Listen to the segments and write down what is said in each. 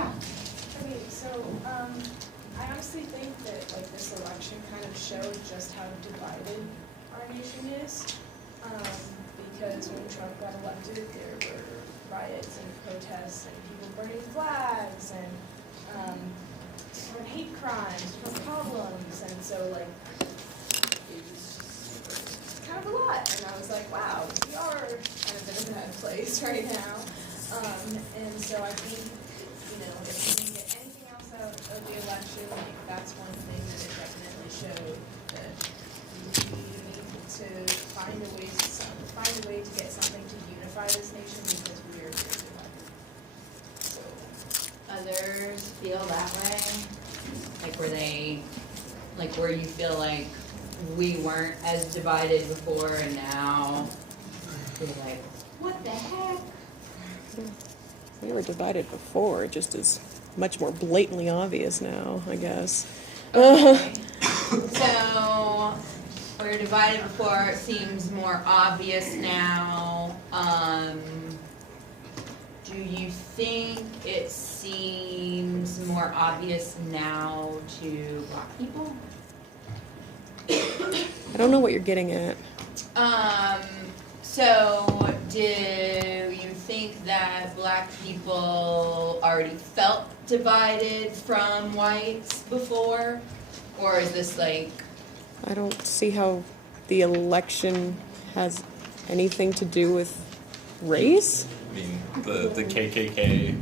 Yeah. Okay, so I honestly think that like this election kind of showed just how divided our nation is. Because when Trump got elected, there were riots and protests and people burning flags and hate crimes, problems, and so like it was kind of a lot. And I was like, wow, we are kind of in a bad place right now. And so I think, if we can get anything else out of the election, like that's one thing that it definitely showed that we need to find a way to get something to unify this nation because we are very divided. So Others feel that way? Like where you feel like we weren't as divided before and now we're like, what the heck? We were divided before, it just is much more blatantly obvious now, I guess. Okay. So, we're divided before, it seems more obvious now. Do you think it seems more obvious now to Black people? I don't know what you're getting at. So do you think that Black people already felt divided from whites before? Or is this like... I don't see how the election has anything to do with race. I mean, the KKK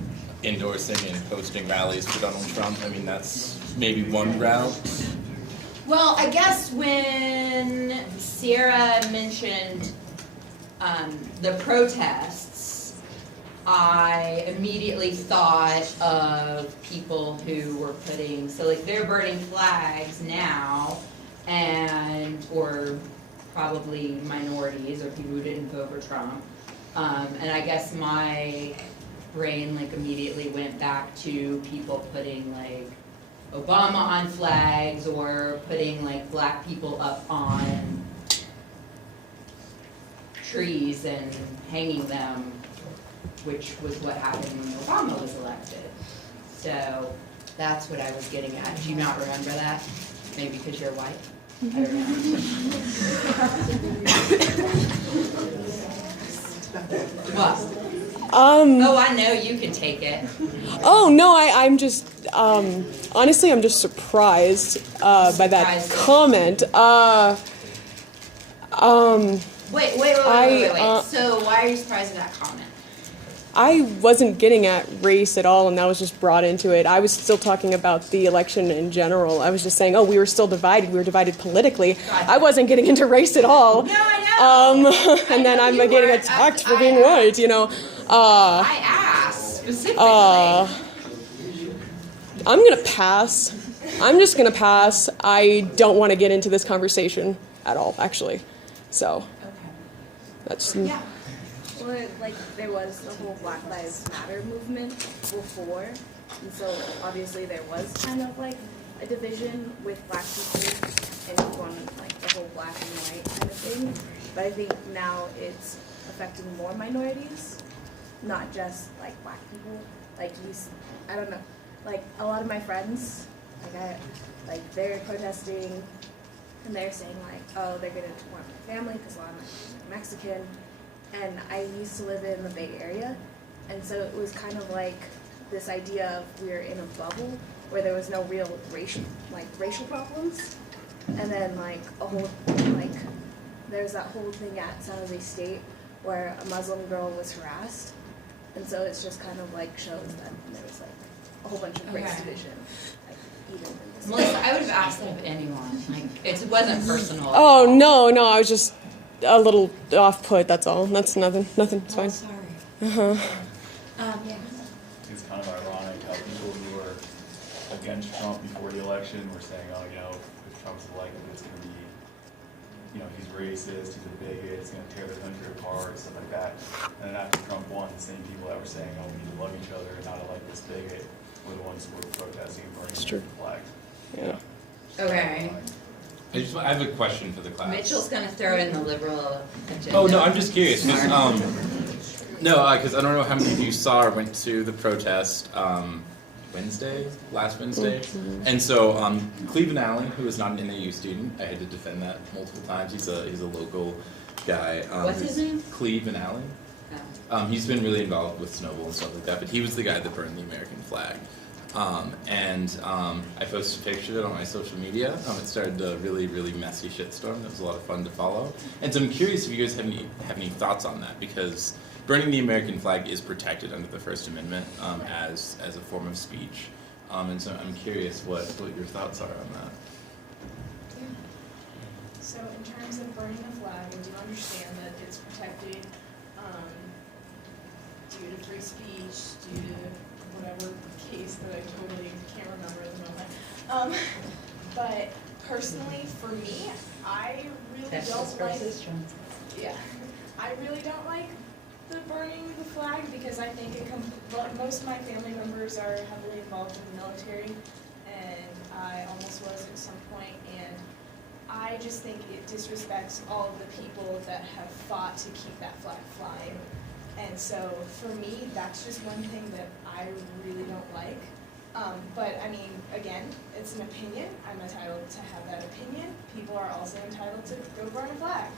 endorsing and posting rallies for Donald Trump, I mean, that's maybe one route. Well, I guess when Sierra mentioned the protests, I immediately thought of people who were putting, so like they're burning flags now, or probably minorities or people who didn't vote for Trump. And I guess my brain like immediately went back to people putting like Obama on flags or putting like Black people up on trees and hanging them, which was what happened when Obama was elected. So that's what I was getting at. Do you not remember that? Maybe because you're white? I don't know. What? Oh, I know you can take it. Oh, no, I'm just, honestly, I'm just surprised by that comment. Wait. So why are you surprised at that comment? I wasn't getting at race at all, and that was just brought into it. I was still talking about the election in general. I was just saying, we were still divided. We were divided politically. Gotcha. I wasn't getting into race at all. No, I know. And then I'm getting attacked for being white, I asked specifically. I'm going to pass. I'm just going to pass. I don't want to get into this conversation at all, actually. So, that's... Yeah. Well, like, there was the whole Black Lives Matter movement before, and so obviously there was kind of like a division with Black people and one like the whole black and white kind of thing. But I think now it's affecting more minorities, not just like Black people. Like I don't know, like a lot of my friends, they're protesting, and they're saying like, oh, they're gonna want my family because a lot of my friends are Mexican. And I used to live in the Bay Area, and so it was kind of like this idea of we were in a bubble where there was no real racial problems. And then there's that whole thing at San Jose State where a Muslim girl was harassed, and so it's just kind of like shows that there was like a whole bunch of race division. Even in this Melissa, I would have asked that of anyone. Like it wasn't personal. Oh, no, I was just a little off-put, that's all. That's nothing, it's fine. Sorry. Yeah. It's kind of ironic how people who were against Trump before the election were saying, if Trump's elected, it's going to be, he's racist, he's a bigot, it's going to tear the country apart, stuff like that. And then after Trump won, the same people that were saying, we need to love each other and not to like this bigot were the ones who were protesting and burning the flag. Yeah. Okay. I have a question for the class. Mitchell's gonna throw in the liberal agenda. Oh, no, I'm just curious. Because I don't know how many of you saw or went to the protest last Wednesday. And so Cleveland Allen, who is not an NAU student, I had to defend that multiple times. He's a local guy. What's his name? Cleveland Allen. He's been really involved with Snowball and stuff like that, but he was the guy that burned the American flag. I posted a picture of it on my social media. It started a really, really messy shitstorm. That was a lot of fun to follow. And so I'm curious if you guys have any thoughts on that, because burning the American flag is protected under the First Amendment as a form of speech. And so I'm curious what your thoughts are on that. So in terms of burning the flag, I do understand that it's protected due to free speech, due to whatever case that I totally can't remember at the moment. But personally, for me, I really don't like. Yeah, I really don't like the burning the flag because I think most of my family members are heavily involved in the military, and I almost was at some point, and I just think it disrespects all of the people that have fought to keep that flag flying. And so for me, that's just one thing that I really don't like. But I mean, again, it's an opinion. I'm entitled to have that opinion. People are also entitled to go burn a flag.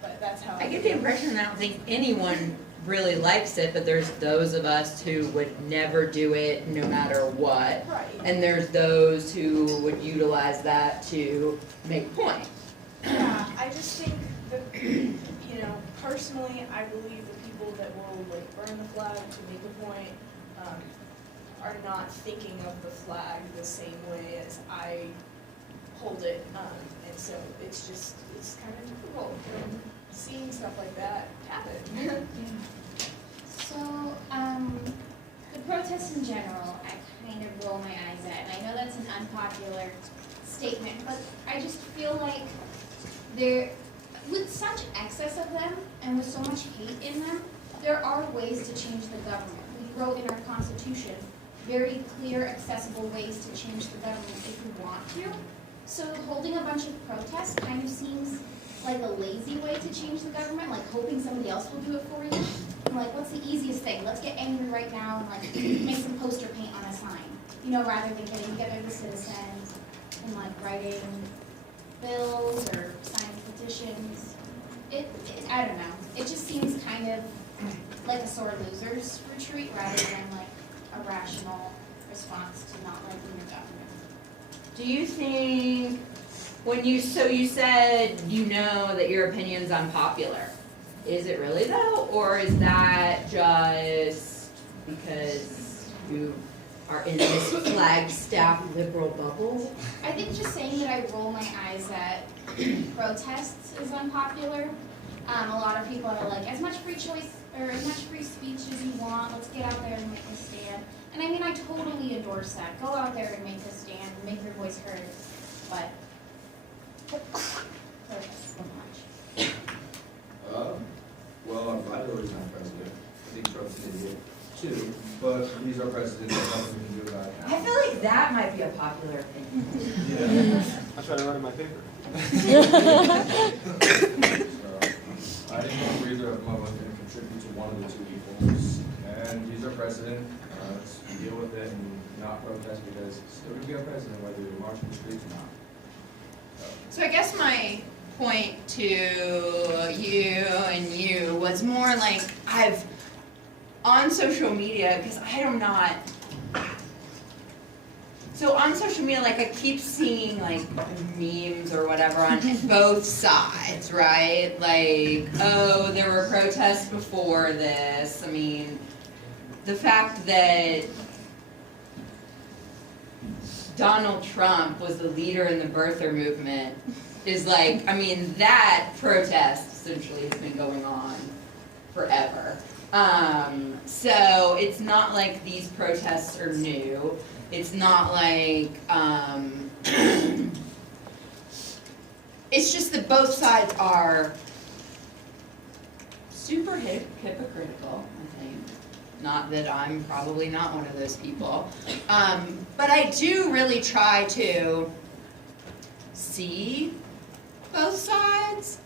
But that's how I get the impression I don't think anyone really likes it, but there's those of us who would never do it no matter what. Right. And there's those who would utilize that to make a point. Yeah, I just think that, personally, I believe the people that will burn the flag to make a point are not thinking of the flag the same way as I hold it, and so it's kind of difficult seeing stuff like that happen. So, the protests in general, I kind of roll my eyes at, and I know that's an unpopular statement, but I just feel like with such excess of them, and with so much hate in them, there are ways to change the government. We wrote in our Constitution very clear, accessible ways to change the government if we want to. So holding a bunch of protests kind of seems like a lazy way to change the government, like hoping somebody else will do it for you. I'm like, what's the easiest thing? Let's get angry right now and make some poster paint on a sign, rather than getting together the citizens and writing bills or signing petitions. I don't know. It just seems kind of like a sore loser's retreat rather than a rational response to not liking the government. Do you think, you said that your opinion's unpopular. Is it really though? Or is that just because you are in this Flagstaff liberal bubble? I think just saying that I roll my eyes at protests is unpopular. A lot of people are like, as much free choice or as much free speech as you want, let's get out there and make a stand. And I mean, I totally endorse that. Go out there and make a stand, make your voice heard. But protests so much. Well, I'm glad Hillary's not president. I think Trump's an idiot too, but he's our president, there's nothing we can do about it now. I feel like that might be a popular opinion. Yeah. I try to write in my paper. I just don't agree that everyone was going to contribute to one of the two evils, and he's our president. Let's deal with it and not protest because he's still going to be our president whether we march in the streets or not. So I guess my point to you was more like on social media, because so on social media, I keep seeing memes or whatever on both sides, right? Oh, there were protests before this. I mean, the fact that Donald Trump was the leader in the birther movement is that protest essentially has been going on forever. So it's not like these protests are new. It's not like, it's just that both sides are super hypocritical, I think. Not that I'm probably not one of those people. But I do really try to see both sides,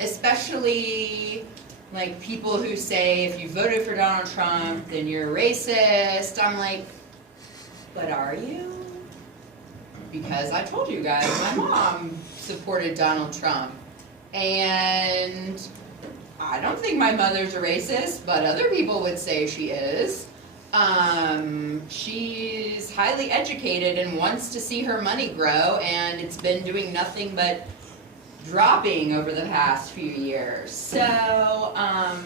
especially like people who say if you voted for Donald Trump, then you're racist. I'm like, but are you? Because I told you guys, my mom supported Donald Trump. And I don't think my mother's a racist, but other people would say she is. She's highly educated and wants to see her money grow, and it's been doing nothing but dropping over the past few years. So, I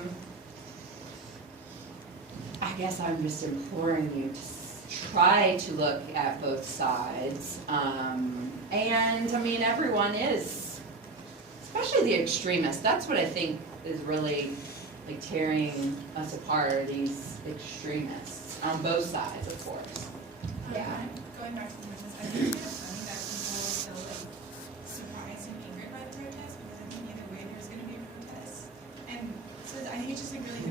guess I'm just imploring you to try to look at both sides. And, I mean, everyone is, especially the extremists. That's what I think is really, like, tearing us apart, are these extremists, on both sides, of course. Yeah. Going back to the protest, I think it's funny that people were so like surprised and angered by the protest, because I think either way there's going to be a protest. And so I think it's just like really